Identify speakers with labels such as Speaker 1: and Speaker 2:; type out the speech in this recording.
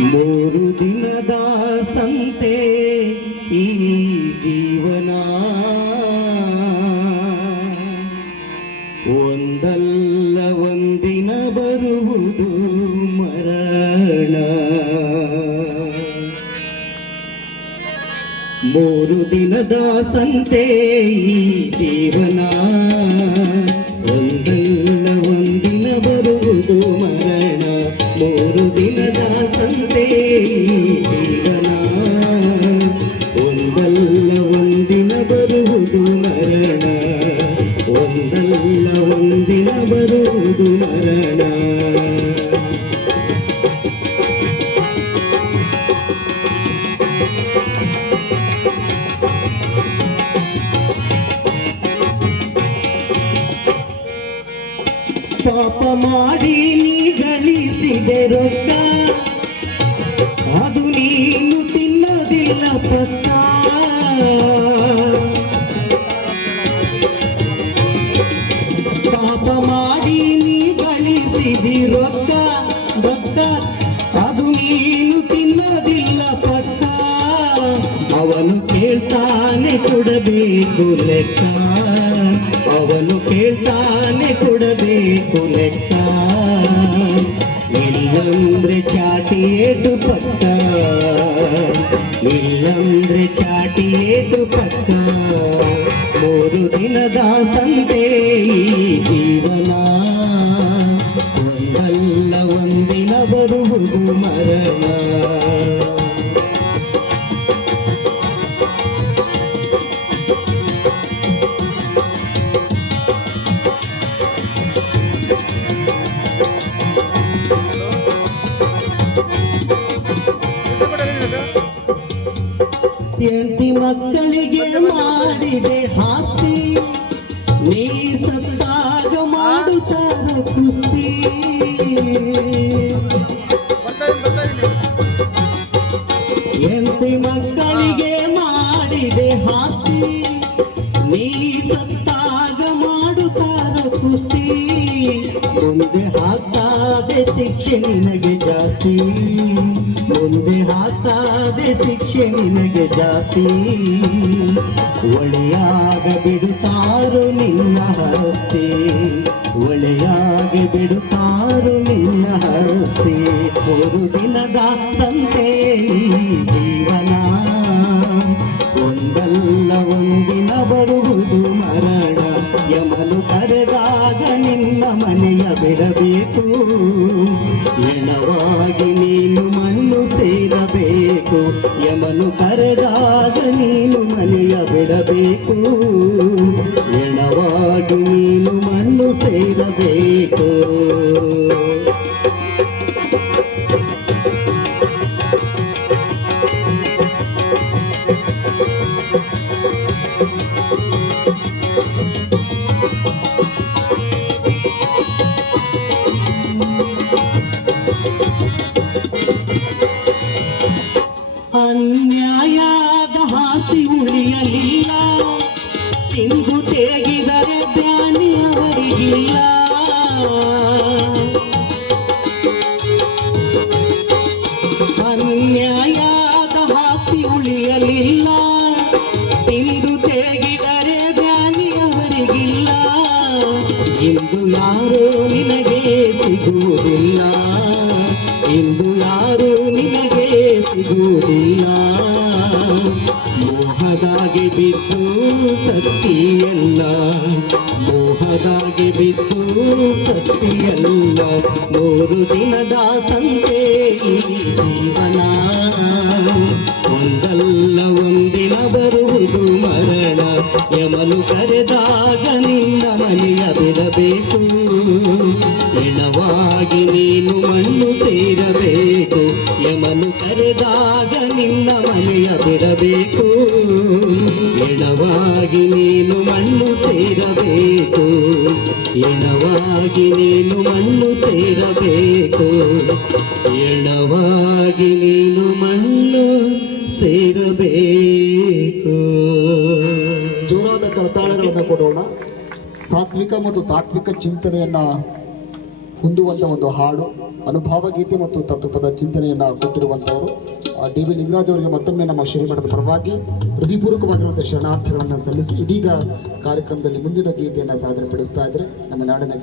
Speaker 1: ಮೂರು ದಿನದ ಸಂತೆ ಈ ಜೀವನ. ಒಂದಲ್ಲ ಒಂದಿನ ಬರುವುದು ಮರಣ. ಮೂರು ದಿನದ ಸಂತೆ ಈ ಜೀವನ. ಒಂದಲ್ಲ ಮೂರು ದಿನದ ಸಂತೆ ಜೀವನ ಒಂದಲ್ಲ ಒಂದಿನ ಬರುವುದು ಮರಣ. ಒಂದಲ್ಲ ಒಂದಿನ ಬರುವುದು ಮರಣ. ಪಾಪ ಮಾಡಿ ಗಳಿಸಿದೆ ರೊಕ್ಕ? ಅದು ನೀನು ತಿನ್ನೋದಿಲ್ಲ ಪಕ್ಕ. ಪಾಪ ಮಾಡಿ ನೀ ಗಳಿಸಿದಿ ರೊಕ್ಕ ರೊಕ್ಕ ಅದು ನೀನು ತಿನ್ನೋದಿಲ್ಲ ಪಕ್ಕ. ಅವನು ಕೇಳ್ತಾನೆ ಕೊಡಬೇಕು ಲೆಕ್ಕ. ಅವನು ಕೇಳ್ತಾನೆ ಕೊಡಬೇಕು ಲೆಕ್ಕ. ಇಲ್ಲಂದ್ರೆ ಚಾಟಿ ಏಟು ಪಕ್ಕ. ಇಲ್ಲಂದ್ರೆ ಚಾಟಿ ಏಟು ಪಕ್ಕ. ಮೂರು ದಿನದ ಸಂತೆ ಜೀವನ. ಒಂದಲ್ಲ ಒಂದಿನ ಬರುವುದು ಮರಣ. ಹೆಂಡತಿ ಮಕ್ಕಳಿಗೆ ಮಾಡಿದೆ ಆಸ್ತಿ. ನೀ ಸತ್ತಾಗ ಮಾಡುತ್ತಾರ ಕುಸ್ತಿ. ಹೆಂಡತಿ ಮಕ್ಕಳಿಗೆ ಮಾಡಿದೆ ಆಸ್ತಿ. ನೀ ಸತ್ತಾಗ ಮಾಡುತ್ತಾರ ಕುಸ್ತಿ. ಮುಂದೆ ಹಾಕ್ತಾದೆ ಶಿಕ್ಷೆ ನಿನಗೆ ಜಾಸ್ತಿ. ಮುಂದೆ ಹಾಕಾದೆ ಶಿಕ್ಷೆ ನಿನಗೆ ಜಾಸ್ತಿ. ಒಳೆಯಾಗ ಬಿಡುತ್ತಾರು ನಿನ್ನ ಹಸ್ತಿ ಒಳೆಯಾಗ ಬಿಡುತ್ತಾರು ನಿನ್ನ ಹಸ್ತಿ ಒಂದು ದಿನದ ಸಂತೆ ಜೀವನ. ಒಂದಲ್ಲ ಒಂದಿನ ಬರುವುದು ಮರಣ. ಯಮನು ಕರೆದಾಗ ನಿನ್ನ ಮನೆಯ ಬಿಡಬೇಕು. ಎಣವಾಗಿ ನೀನು ಮಣ್ಣು ಸೇರಬೇಕು. ಯಮನು ಕರೆದಾಗ ನೀನು ಮನೆಯ ಬಿಡಬೇಕು. ಎಣವಾಗಿ ನೀನು ಮಣ್ಣು ಸೇರಬೇಕು. ಅನ್ಯಾಯದ ಆಸ್ತಿ ಉಳಿಯಲಿಲ್ಲ. ತಿಂದು ತೆಗೆದರೆ ಬ್ಯಾನಿ ಅವರಿಗಿಲ್ಲ. ಇಂದು ಯಾರು ನಿನಗೆ ಸಿಗುವುದಿಲ್ಲ. ಇಂದು ಯಾರು ನಿನಗೆ ಸಿಗುವುದಿಲ್ಲ. ಮೋಹದಾಗಿ ಬಿದ್ದು ಸತ್ತಿಯಲ್ಲ. ಮೋಹದಾಗಿ ಬಿದ್ದು ಸತ್ತಿಯಲ್ಲ. ಮೂರು ದಿನದ ಸಂತೆ ಯಮನು ಕರೆದಾಗ ನಿನ್ನ ಮನೆಯ ಬಿಡಬೇಕು ಎಣವಾಗಿ ನೀನು ಮಣ್ಣು ಸೇರಬೇಕು. ಯಮನು ಕರೆದಾಗ ನಿನ್ನ ಮನೆಯ ಬಿಡಬೇಕು ಎಣವಾಗಿ ನೀನು ಮಣ್ಣು ಸೇರಬೇಕು. ಎಣವಾಗಿ ನೀನು ಮಣ್ಣು ಸೇರಬೇಕು. ಎಣವಾಗಿ ನೀನು
Speaker 2: ಕರತಾಳಗಳನ್ನು ಕೊಡೋಣ. ಸಾತ್ವಿಕ ಮತ್ತು ತಾತ್ವಿಕ ಚಿಂತನೆಯನ್ನ ಹೊಂದುವಂತ ಒಂದು ಹಾಡು, ಅನುಭವ ಗೀತೆ ಮತ್ತು ತತ್ವಪದ ಚಿಂತನೆಯನ್ನು ಕೊಟ್ಟಿರುವಂಥವರು ಡಿ ವಿ ಲಿಂಗರಾಜ್ ಅವರಿಗೆ ಮತ್ತೊಮ್ಮೆ ನಮ್ಮ ಶ್ರೀಮಠದ ಪರವಾಗಿ ಹೃದಯಪೂರ್ವಕವಾಗಿರುವಂಥ ಶರಣಾರ್ಥಿಗಳನ್ನು ಸಲ್ಲಿಸಿ ಇದೀಗ ಕಾರ್ಯಕ್ರಮದಲ್ಲಿ ಮುಂದಿನ ಗೀತೆಯನ್ನು ಸಾದರಪಡಿಸ್ತಾ ಇದ್ದಾರೆ. ನಮ್ಮ ನಾಡಿನ